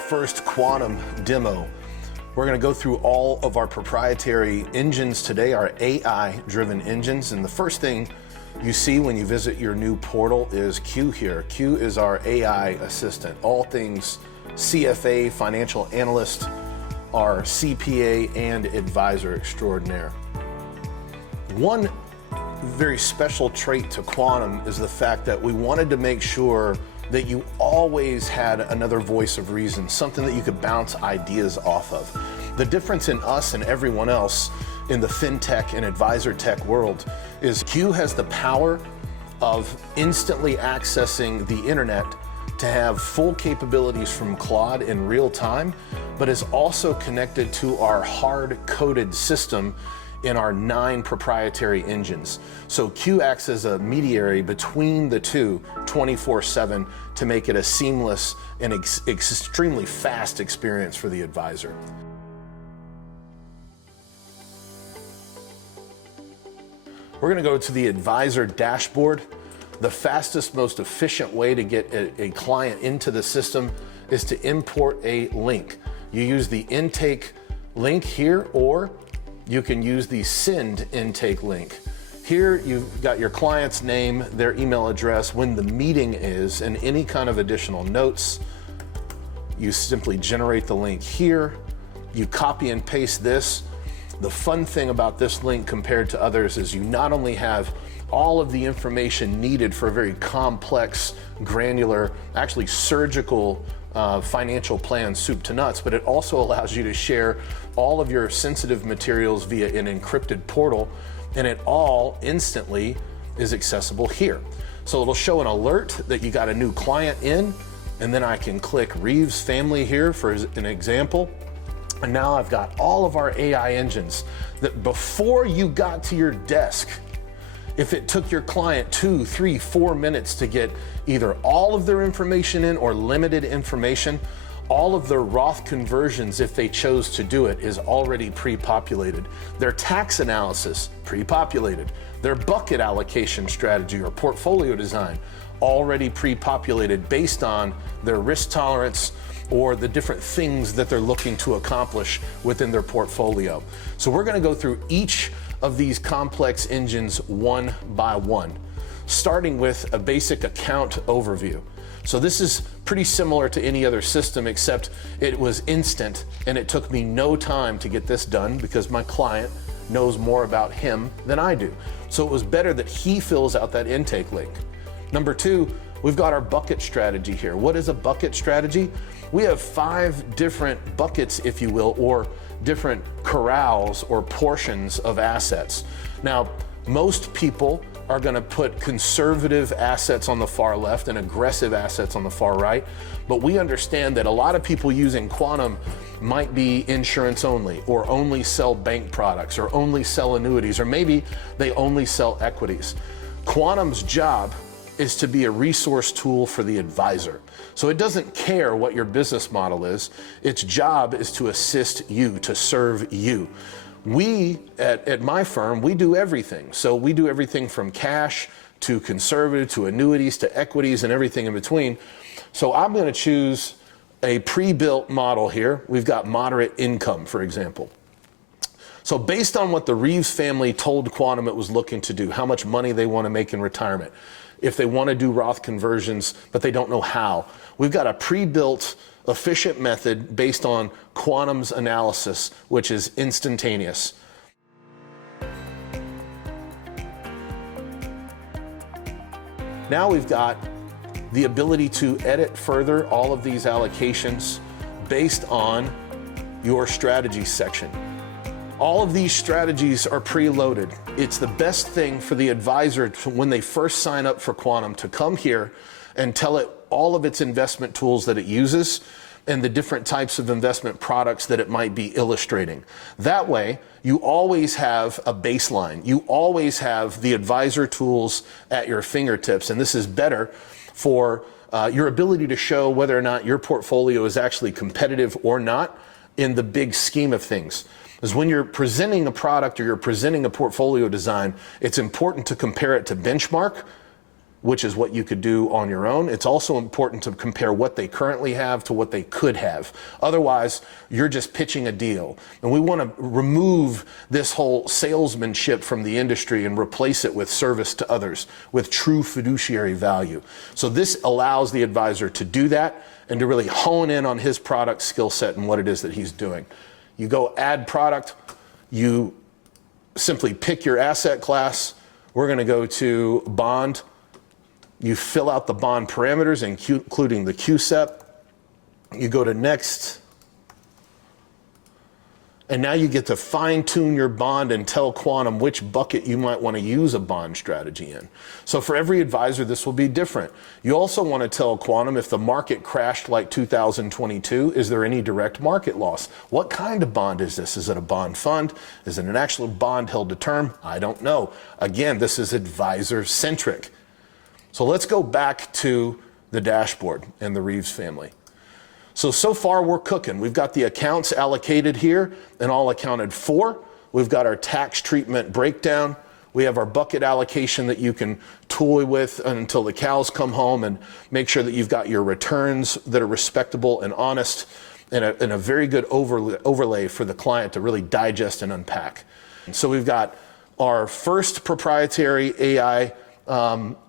first quantum demo. We're going to go through all of our proprietary engines today, our AI-driven engines. And the first thing you see when you visit your new portal is Q here. Q is our AI assistant. All things CFA, financial analyst, our CPA, and advisor extraordinaire. One very special trait to Quantum is the fact that we wanted to make sure that you always had another voice of reason, something that you could bounce ideas off of. The difference in us and everyone else in the fintech and advisor tech world is Q has the power of instantly accessing the internet to have full capabilities from Claude in real time, but is also connected to our hard-coded system in our 9 proprietary engines. So Q acts as a mediator between the two 24/7 to make it a seamless and extremely fast experience for the advisor. We're gonna go to the advisor dashboard. The fastest, most efficient way to get a client into the system is to import a link. You use the intake link here, or you can use the send intake link. Here you've got your client's name, their email address, when the meeting is, and any kind of additional notes. You simply generate the link here. You copy and paste this. The fun thing about this link compared to others is you not only have all of the information needed for a very complex, granular, actually surgical financial plan, soup to nuts, but it also allows you to share all of your sensitive materials via an encrypted portal, and it all instantly is accessible here. So it'll show an alert that you got a new client in, and then I can click Reeves Family here for an example. And now I've got all of our AI engines that before you got to your desk, if it took your client 2, 3, 4 minutes to get either all of their information in or limited information, all of their Roth conversions, if they chose to do it, is already pre-populated. Their tax analysis, pre-populated. Their bucket allocation strategy or portfolio design, already pre-populated based on their risk tolerance or the different things that they're looking to accomplish within their portfolio. So we're gonna go through each of these complex engines one by one, starting with a basic account overview. So this is pretty similar to any other system, except it was instant and it took me no time to get this done because my client knows more about him than I do. So it was better that he fills out that intake link. Number 2, we've got our bucket strategy here. What is a bucket strategy? We have 5 different buckets, if you will, or different corrals or portions of assets. Now, most people are gonna put conservative assets on the far left and aggressive assets on the far right, but we understand that a lot of people using Quantum might be insurance only, or only sell bank products, or only sell annuities, or maybe they only sell equities. Quantum's job is to be a resource tool for the advisor. So it doesn't care what your business model is. Its job is to assist you, to serve you. We, at my firm, we do everything. So we do everything from cash to conservative to annuities to equities and everything in between. So I'm gonna choose a pre-built model here. We've got moderate income, for example. So based on what the Reeves family told Quantum it was looking to do, how much money they want to make in retirement, if they want to do Roth conversions, but they don't know how, we've got a pre-built efficient method based on Quantum's analysis, which is instantaneous. Now we've got the ability to edit further all of these allocations based on your strategy section. All of these strategies are preloaded. It's the best thing for the advisor to, when they first sign up for Quantum, to come here and tell it all of its investment tools that it uses and the different types of investment products that it might be illustrating. That way, you always have a baseline. You always have the advisor tools at your fingertips, and this is better for your ability to show whether or not your portfolio is actually competitive or not in the big scheme of things. Because when you're presenting a product or you're presenting a portfolio design, it's important to compare it to benchmark which is what you could do on your own. It's also important to compare what they currently have to what they could have. Otherwise, you're just pitching a deal. And we want to remove this whole salesmanship from the industry and replace it with service to others, with true fiduciary value. So this allows the advisor to do that and to really hone in on his product skill set and what it is that he's doing. You go add product, you simply pick your asset class. We're going to go to bond. You fill out the bond parameters, including the QSEP. You go to next. And now you get to fine tune your bond and tell Quantum which bucket you might want to use a bond strategy in. So for every advisor, this will be different. You also want to tell Quantum if the market crashed like 2022, is there any direct market loss? What kind of bond is this? Is it a bond fund? Is it an actual bond held to term? I don't know. Again, this is advisor centric. So let's go back to the dashboard and the Reeves family. So far we're cooking. We've got the accounts allocated here and all accounted for. We've got our tax treatment breakdown. We have our bucket allocation that you can toy with until the cows come home and make sure that you've got your returns that are respectable and honest and a very good overlay for the client to really digest and unpack. So we've got our first proprietary AI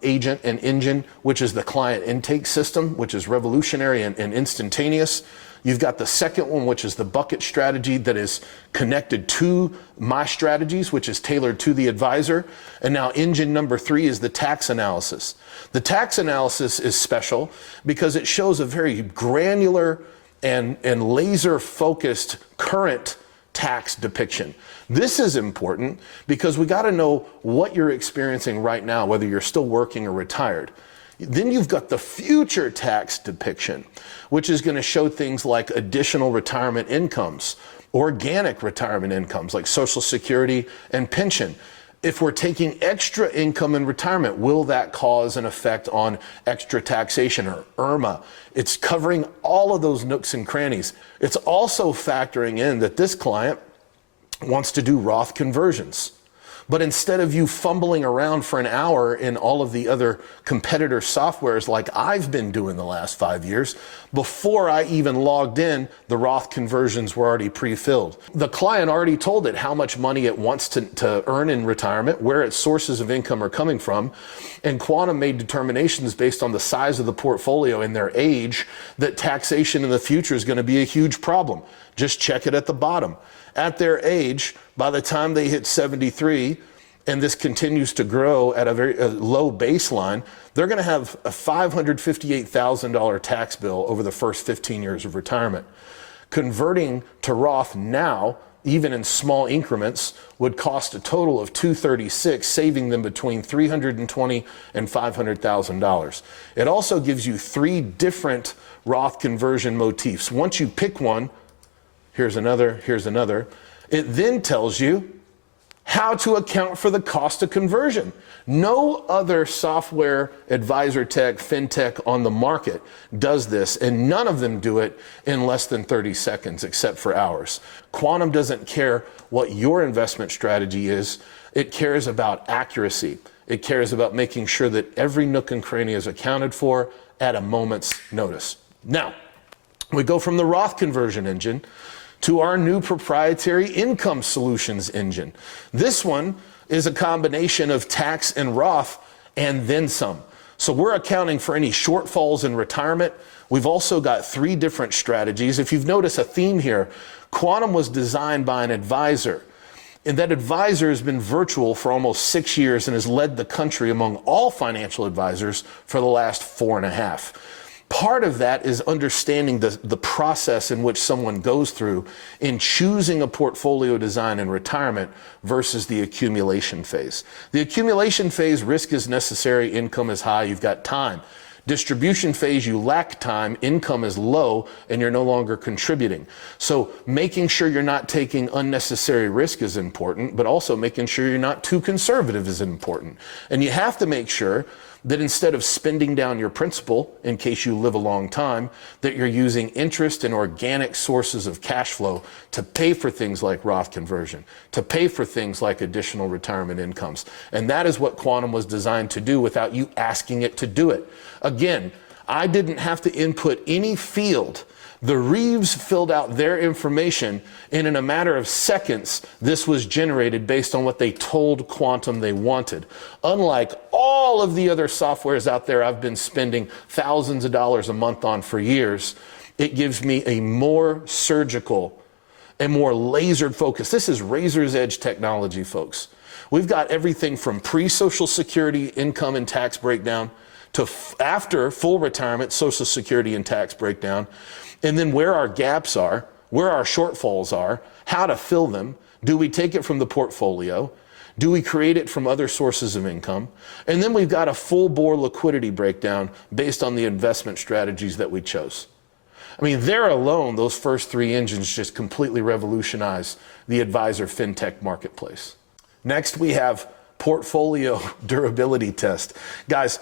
agent and engine, which is the client intake system, which is revolutionary and instantaneous. You've got the second one, which is the bucket strategy that is connected to my strategies, which is tailored to the advisor. And now engine number 3 is the tax analysis. The tax analysis is special because it shows a very granular and laser focused current tax depiction. This is important because we got to know what you're experiencing right now, whether you're still working or retired. Then you've got the future tax depiction, which is going to show things like additional retirement incomes, organic retirement incomes like Social Security and pension. If we're taking extra income in retirement, will that cause an effect on extra taxation or IRMAA? It's covering all of those nooks and crannies. It's also factoring in that this client wants to do Roth conversions. But instead of you fumbling around for an hour in all of the other competitor softwares like I've been doing the last 5 years, before I even logged in, the Roth conversions were already pre-filled. The client already told it how much money it wants to earn in retirement, where its sources of income are coming from, and Quantum made determinations based on the size of the portfolio and their age that taxation in the future is going to be a huge problem. Just check it at the bottom. At their age, by the time they hit 73, and this continues to grow at a very low baseline, they're going to have a $558,000 tax bill over the first 15 years of retirement. Converting to Roth now, even in small increments, would cost a total of $236,000, saving them between $320,000 and $500,000. It also gives you 3 different Roth conversion motifs. Once you pick one, here's another, it then tells you how to account for the cost of conversion. No other software, advisor tech, fintech on the market does this, and none of them do it in less than 30 seconds, except for ours. Quantum doesn't care what your investment strategy is. It cares about accuracy. It cares about making sure that every nook and cranny is accounted for at a moment's notice. Now, we go from the Roth conversion engine to our new proprietary income solutions engine. This one is a combination of tax and Roth and then some. So we're accounting for any shortfalls in retirement. We've also got 3 different strategies. If you've noticed a theme here, Quantum was designed by an advisor. And that advisor has been virtual for almost 6 years and has led the country among all financial advisors for the last 4.5. Part of that is understanding the process in which someone goes through in choosing a portfolio design in retirement versus the accumulation phase. The accumulation phase, risk is necessary, income is high, you've got time. Distribution phase, you lack time, income is low, and you're no longer contributing. So making sure you're not taking unnecessary risk is important, but also making sure you're not too conservative is important. And you have to make sure that instead of spending down your principal in case you live a long time, that you're using interest and organic sources of cash flow to pay for things like Roth conversion, to pay for things like additional retirement incomes. And that is what Quantum was designed to do without you asking it to do it. Again, I didn't have to input any field. The Reeves filled out their information, and in a matter of seconds, this was generated based on what they told Quantum they wanted. Unlike all of the other softwares out there I've been spending thousands of dollars a month on for years, it gives me a more surgical and more lasered focus. This is razor's edge technology, folks. We've got everything from pre-Social Security income and tax breakdown to after full retirement Social Security and tax breakdown, and then where our gaps are, where our shortfalls are, how to fill them. Do we take it from the portfolio? Do we create it from other sources of income? And then we've got a full bore liquidity breakdown based on the investment strategies that we chose. I mean, there alone, those first three engines just completely revolutionize the advisor fintech marketplace. Next, we have portfolio durability test. Guys,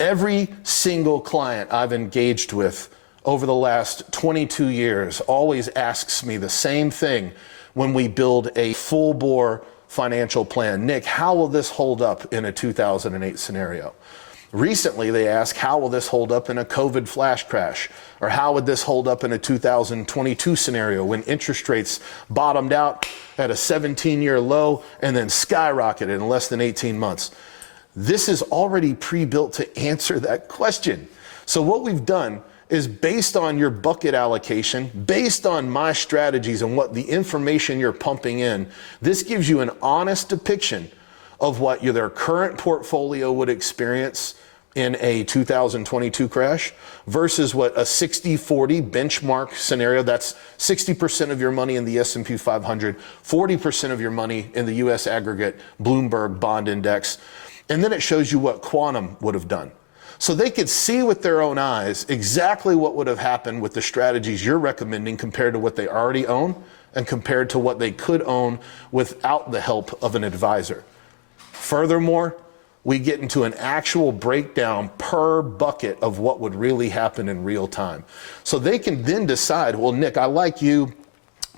every single client I've engaged with over the last 22 years always asks me the same thing when we build a full bore financial plan. Nick, how will this hold up in a 2008 scenario? Recently, they ask, how will this hold up in a COVID flash crash? Or how would this hold up in a 2022 scenario when interest rates bottomed out at a 17-year low and then skyrocketed in less than 18 months? This is already pre-built to answer that question. So what we've done is based on your bucket allocation, based on my strategies and what the information you're pumping in, this gives you an honest depiction of what their current portfolio would experience in a 2022 crash versus what a 60-40 benchmark scenario, that's 60% of your money in the S&P 500, 40% of your money in the US aggregate Bloomberg bond index. And then it shows you what Quantum would have done. So they could see with their own eyes exactly what would have happened with the strategies you're recommending compared to what they already own and compared to what they could own without the help of an advisor. Furthermore, we get into an actual breakdown per bucket of what would really happen in real time. So they can then decide, well, Nick, I like you.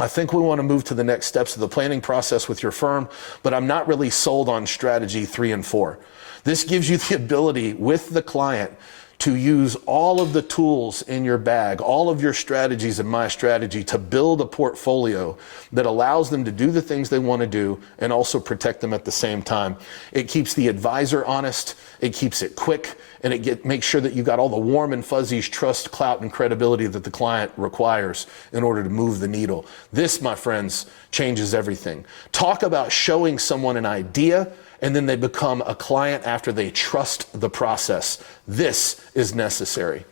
I think we want to move to the next steps of the planning process with your firm, but I'm not really sold on strategy 3 and 4. This gives you the ability with the client to use all of the tools in your bag, all of your strategies and my strategy to build a portfolio that allows them to do the things they want to do and also protect them at the same time. It keeps the advisor honest, it keeps it quick, and it makes sure that you got all the warm and fuzzies, trust, clout, and credibility that the client requires in order to move the needle. This, my friends, changes everything. Talk about showing someone an idea and then they become a client after they trust the process. This is necessary.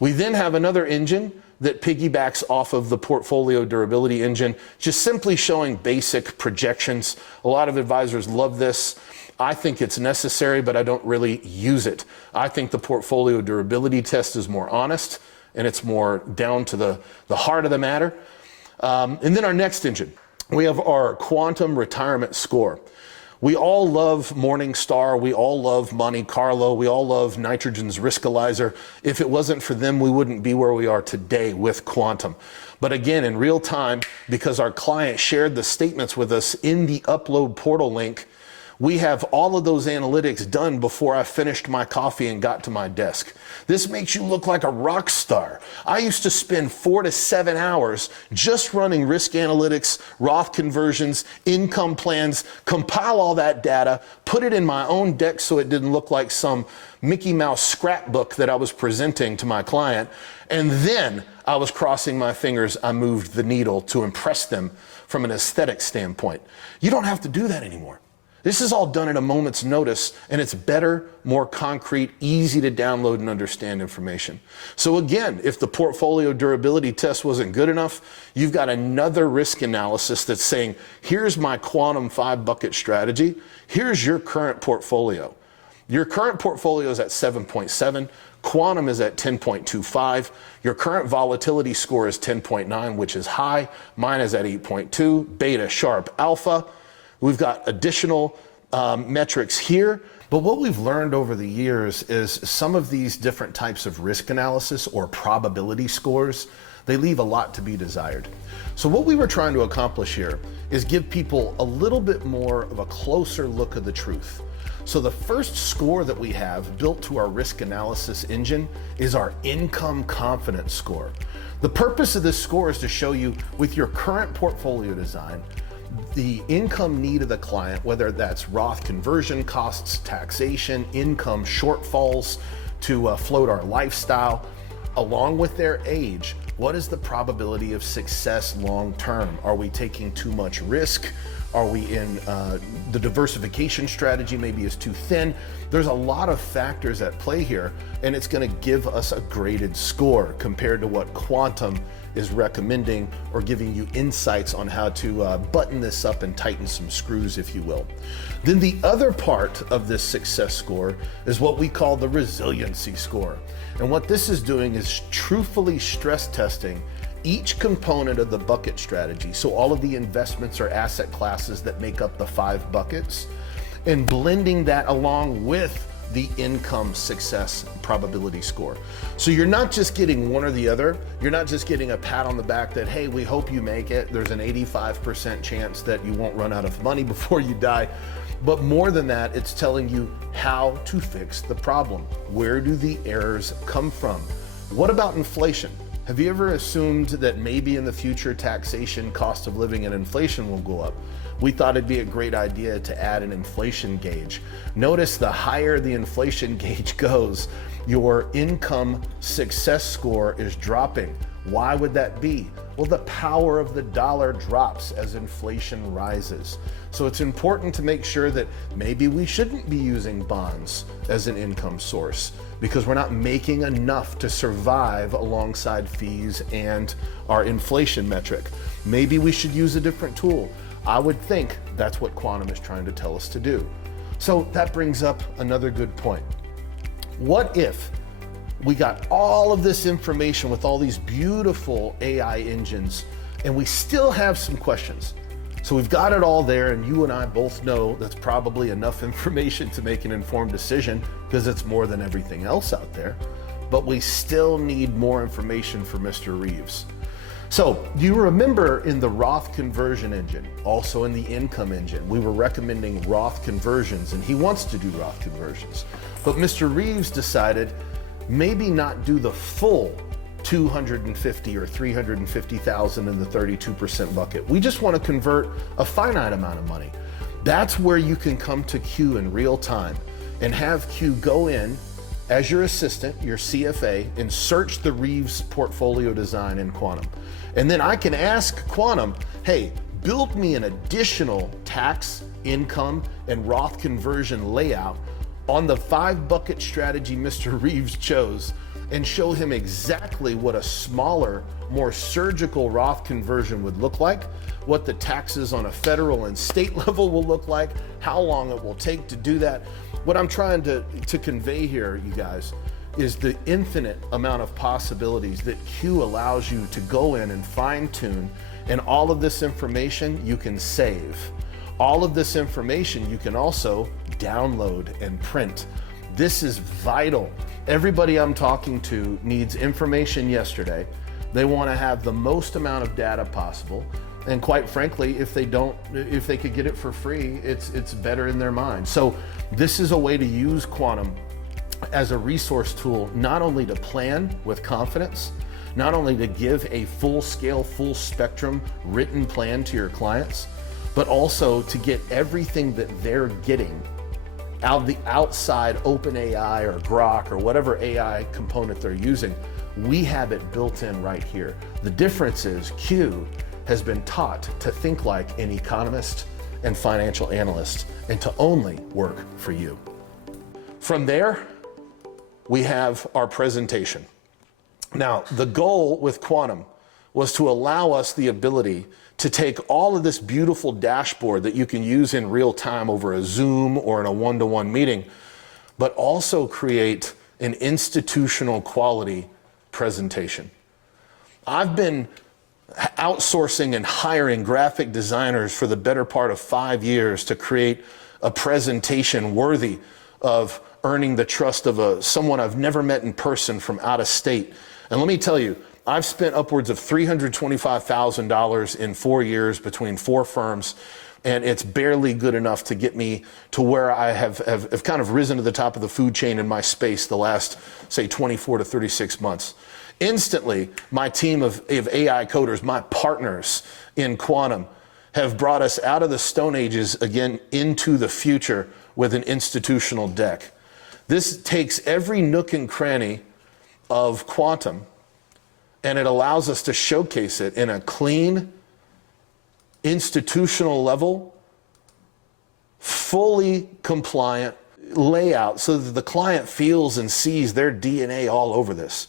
We then have another engine that piggybacks off of the portfolio durability engine, just simply showing basic projections. A lot of advisors love this. I think it's necessary, but I don't really use it. I think the portfolio durability test is more honest and it's more down to the heart of the matter. And then our next engine, we have our Quantum Retirement Score. We all love Morningstar, we all love Monte Carlo, we all love Nitrogen's Riskalyzer. If it wasn't for them, we wouldn't be where we are today with Quantum. But again, in real time, because our client shared the statements with us in the upload portal link, we have all of those analytics done before I finished my coffee and got to my desk. This makes you look like a rock star. I used to spend 4 to 7 hours just running risk analytics, Roth conversions, income plans, compile all that data, put it in my own deck so it didn't look like some Mickey Mouse scrapbook that I was presenting to my client. And then I was crossing my fingers, I moved the needle to impress them from an aesthetic standpoint. You don't have to do that anymore. This is all done at a moment's notice, and it's better, more concrete, easy to download and understand information. So again, if the portfolio durability test wasn't good enough, you've got another risk analysis that's saying, here's my Quantum 5-bucket strategy, here's your current portfolio. Your current portfolio is at 7.7, Quantum is at 10.25, your current volatility score is 10.9, which is high, mine is at 8.2, beta, sharp, alpha. We've got additional metrics here. But what we've learned over the years is some of these different types of risk analysis or probability scores, they leave a lot to be desired. So what we were trying to accomplish here is give people a little bit more of a closer look at the truth. So the first score that we have built to our risk analysis engine is our income confidence score. The purpose of this score is to show you, with your current portfolio design, the income need of the client, whether that's Roth conversion costs, taxation, income shortfalls to float our lifestyle, along with their age. What is the probability of success long term? Are we taking too much risk? Are we in the diversification strategy maybe is too thin? There's a lot of factors at play here, and it's going to give us a graded score compared to what Quantum is recommending or giving you insights on how to button this up and tighten some screws, if you will. Then the other part of this success score is what we call the resiliency score. And what this is doing is truthfully stress testing each component of the bucket strategy. So all of the investments or asset classes that make up the 5 buckets, and blending that along with the income success probability score. So you're not just getting one or the other. You're not just getting a pat on the back that, hey, we hope you make it. There's an 85% chance that you won't run out of money before you die. But more than that, it's telling you how to fix the problem. Where do the errors come from? What about inflation? Have you ever assumed that maybe in the future taxation, cost of living, and inflation will go up? We thought it'd be a great idea to add an inflation gauge. Notice the higher the inflation gauge goes, your income success score is dropping. Why would that be? Well, the power of the dollar drops as inflation rises. So it's important to make sure that maybe we shouldn't be using bonds as an income source because we're not making enough to survive alongside fees and our inflation metric. Maybe we should use a different tool. I would think that's what Quantum is trying to tell us to do. So that brings up another good point. What if we got all of this information with all these beautiful AI engines and we still have some questions? So we've got it all there, and you and I both know that's probably enough information to make an informed decision because it's more than everything else out there, but we still need more information for Mr. Reeves. So do you remember in the Roth conversion engine, also in the income engine, we were recommending Roth conversions, and he wants to do Roth conversions. But Mr. Reeves decided maybe not do the full 250 or 350,000 in the 32% bucket. We just want to convert a finite amount of money. That's where you can come to Q in real time and have Q go in as your assistant, your CFA, and search the Reeves portfolio design in Quantum. And then I can ask Quantum, hey, build me an additional tax, income, and Roth conversion layout on the 5 bucket strategy Mr. Reeves chose, and show him exactly what a smaller, more surgical Roth conversion would look like, what the taxes on a federal and state level will look like, how long it will take to do that. What I'm trying to convey here, you guys, is the infinite amount of possibilities that Q allows you to go in and fine tune, and all of this information you can save. All of this information you can also download and print. This is vital. Everybody I'm talking to needs information yesterday. They want to have the most amount of data possible. And quite frankly, if they could get it for free, it's better in their mind. So this is a way to use Quantum as a resource tool, not only to plan with confidence, not only to give a full scale, full spectrum written plan to your clients, but also to get everything that they're getting out the outside OpenAI or Grok or whatever AI component they're using. We have it built in right here. The difference is Q has been taught to think like an economist and financial analyst and to only work for you. From there, we have our presentation. Now, the goal with Quantum was to allow us the ability to take all of this beautiful dashboard that you can use in real time over a Zoom or in a one-to-one meeting, but also create an institutional quality presentation. I've been outsourcing and hiring graphic designers for the better part of 5 years to create a presentation worthy of earning the trust of someone I've never met in person from out of state. And let me tell you, I've spent upwards of $325,000 in 4 years between 4 firms, and it's barely good enough to get me to where I have kind of risen to the top of the food chain in my space the last, say, 24 to 36 months. Instantly, my team of AI coders, my partners in quantum, have brought us out of the Stone Ages again into the future with an institutional deck. This takes every nook and cranny of quantum, and it allows us to showcase it in a clean, institutional level, fully compliant layout so that the client feels and sees their DNA all over this.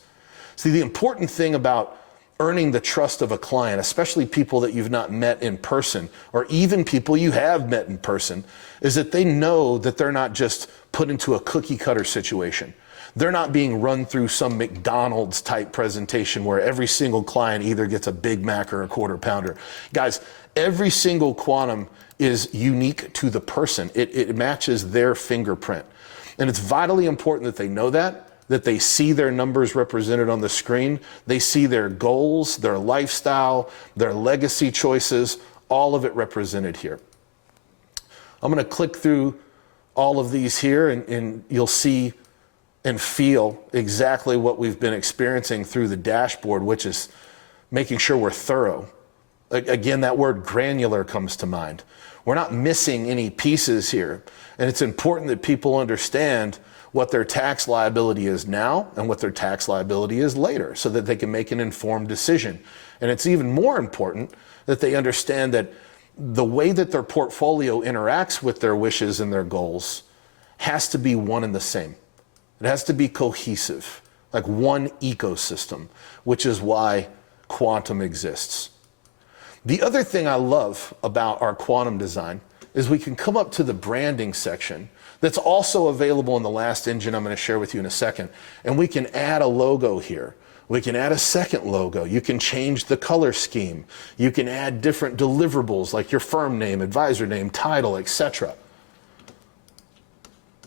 See, the important thing about earning the trust of a client, especially people that you've not met in person, or even people you have met in person, is that they know that they're not just put into a cookie cutter situation. They're not being run through some McDonald's type presentation where every single client either gets a Big Mac or a Quarter Pounder. Guys, every single quantum is unique to the person. It matches their fingerprint. And it's vitally important that they know that they see their numbers represented on the screen. They see their goals, their lifestyle, their legacy choices, all of it represented here. I'm going to click through all of these here, and you'll see and feel exactly what we've been experiencing through the dashboard, which is making sure we're thorough. Again, that word granular comes to mind. We're not missing any pieces here. And it's important that people understand what their tax liability is now and what their tax liability is later so that they can make an informed decision. And it's even more important that they understand that the way that their portfolio interacts with their wishes and their goals has to be one and the same. It has to be cohesive, like one ecosystem, which is why quantum exists. The other thing I love about our quantum design is we can come up to the branding section that's also available in the last engine I'm going to share with you in a second, and we can add a logo here. We can add a second logo. You can change the color scheme. You can add different deliverables like your firm name, advisor name, title, etc.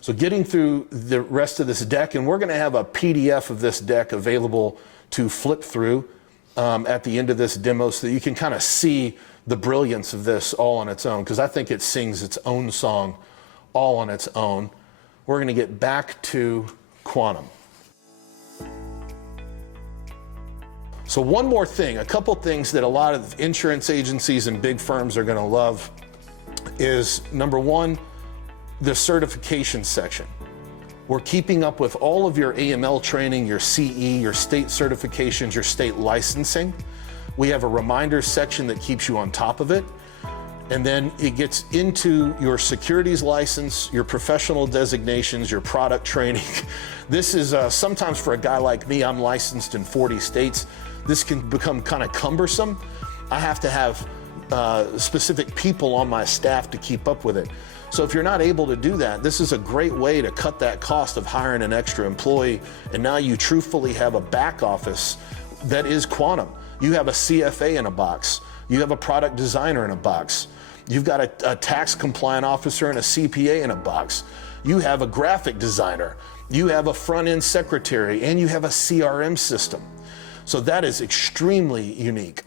So getting through the rest of this deck, and we're going to have a PDF of this deck available to flip through at the end of this demo so that you can kind of see the brilliance of this all on its own, because I think it sings its own song all on its own. We're going to get back to quantum. So one more thing, a couple things that a lot of insurance agencies and big firms are going to love is, number one, the certification section. We're keeping up with all of your AML training, your CE, your state certifications, your state licensing. We have a reminder section that keeps you on top of it. And then it gets into your securities license, your professional designations, your product training. This is sometimes for a guy like me, I'm licensed in 40 states. This can become kind of cumbersome. I have to have specific people on my staff to keep up with it. So if you're not able to do that, this is a great way to cut that cost of hiring an extra employee. And now you truthfully have a back office that is quantum. You have a CFA in a box. You have a product designer in a box. You've got a tax compliant officer and a CPA in a box. You have a graphic designer. You have a front end secretary, and you have a CRM system. So that is extremely unique.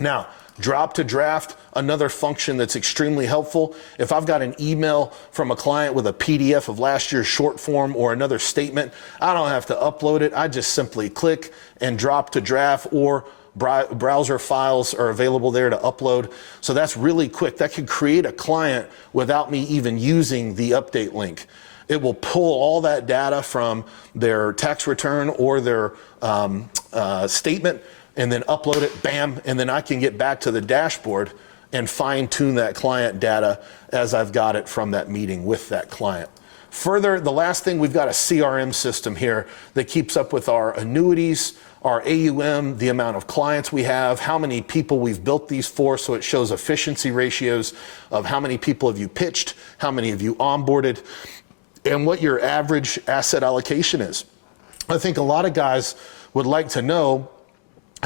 Now, drop to draft, another function that's extremely helpful. If I've got an email from a client with a PDF of last year's short form or another statement, I don't have to upload it. I just simply click and drop to draft, or browser files are available there to upload. So that's really quick. That could create a client without me even using the update link. It will pull all that data from their tax return or their statement and then upload it, bam, and then I can get back to the dashboard and fine tune that client data as I've got it from that meeting with that client. Further, the last thing, we've got a CRM system here that keeps up with our annuities, our AUM, the amount of clients we have, how many people we've built these for, so it shows efficiency ratios of how many people have you pitched, how many have you onboarded, and what your average asset allocation is. I think a lot of guys would like to know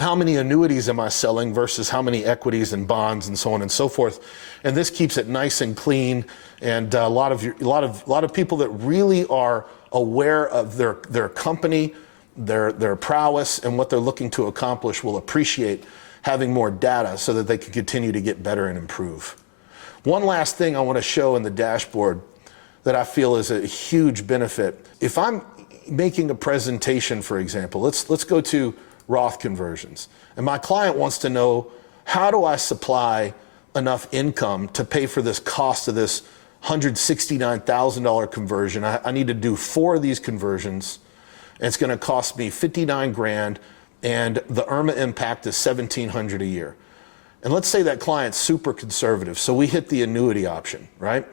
how many annuities am I selling versus how many equities and bonds and so on and so forth. And this keeps it nice and clean. And a lot of people that really are aware of their company, their prowess and what they're looking to accomplish will appreciate having more data so that they can continue to get better and improve. One last thing I want to show in the dashboard that I feel is a huge benefit. If I'm making a presentation, for example, let's go to Roth conversions. And my client wants to know, how do I supply enough income to pay for this cost of this $169,000 conversion? I need to do 4 of these conversions. And it's going to cost me 59 grand, and the IRMAA impact is 1,700 a year. And let's say that client's super conservative, so we hit the annuity option, right?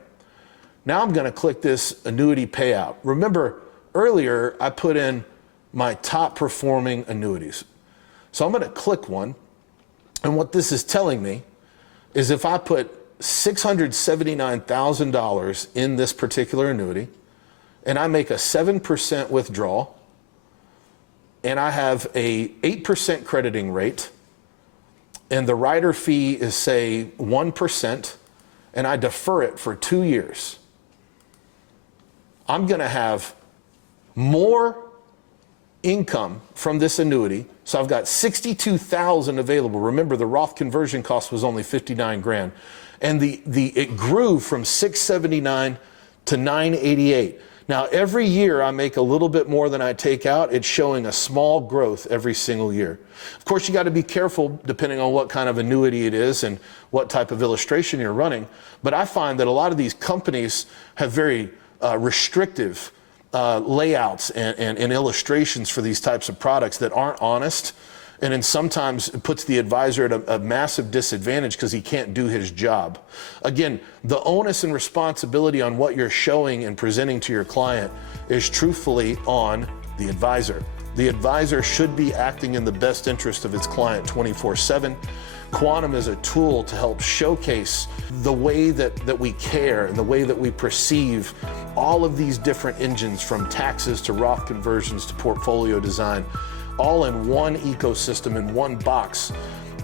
Now I'm going to click this annuity payout. Remember, earlier I put in my top performing annuities. So I'm going to click one, and what this is telling me is if I put $679,000 in this particular annuity, and I make a 7% withdrawal, and I have a 8% crediting rate, and the rider fee is, say, 1%, and I defer it for 2 years, I'm going to have more income from this annuity. So I've got 62,000 available. Remember, the Roth conversion cost was only 59 grand. And it grew from 679 to 988. Now, every year I make a little bit more than I take out. It's showing a small growth every single year. Of course, you got to be careful depending on what kind of annuity it is and what type of illustration you're running. But I find that a lot of these companies have very restrictive layouts and illustrations for these types of products that aren't honest, and then sometimes it puts the advisor at a massive disadvantage because he can't do his job. Again, the onus and responsibility on what you're showing and presenting to your client is truthfully on the advisor. The advisor should be acting in the best interest of its client 24/7. Quantum is a tool to help showcase the way that we care and the way that we perceive all of these different engines, from taxes to Roth conversions to portfolio design, all in one ecosystem, in one box,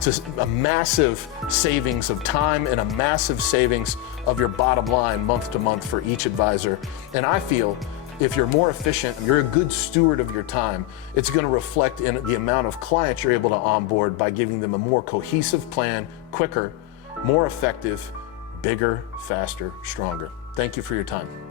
to a massive savings of time and a massive savings of your bottom line month to month for each advisor. And I feel if you're more efficient, you're a good steward of your time, it's going to reflect in the amount of clients you're able to onboard by giving them a more cohesive plan, quicker, more effective, bigger, faster, stronger. Thank you for your time.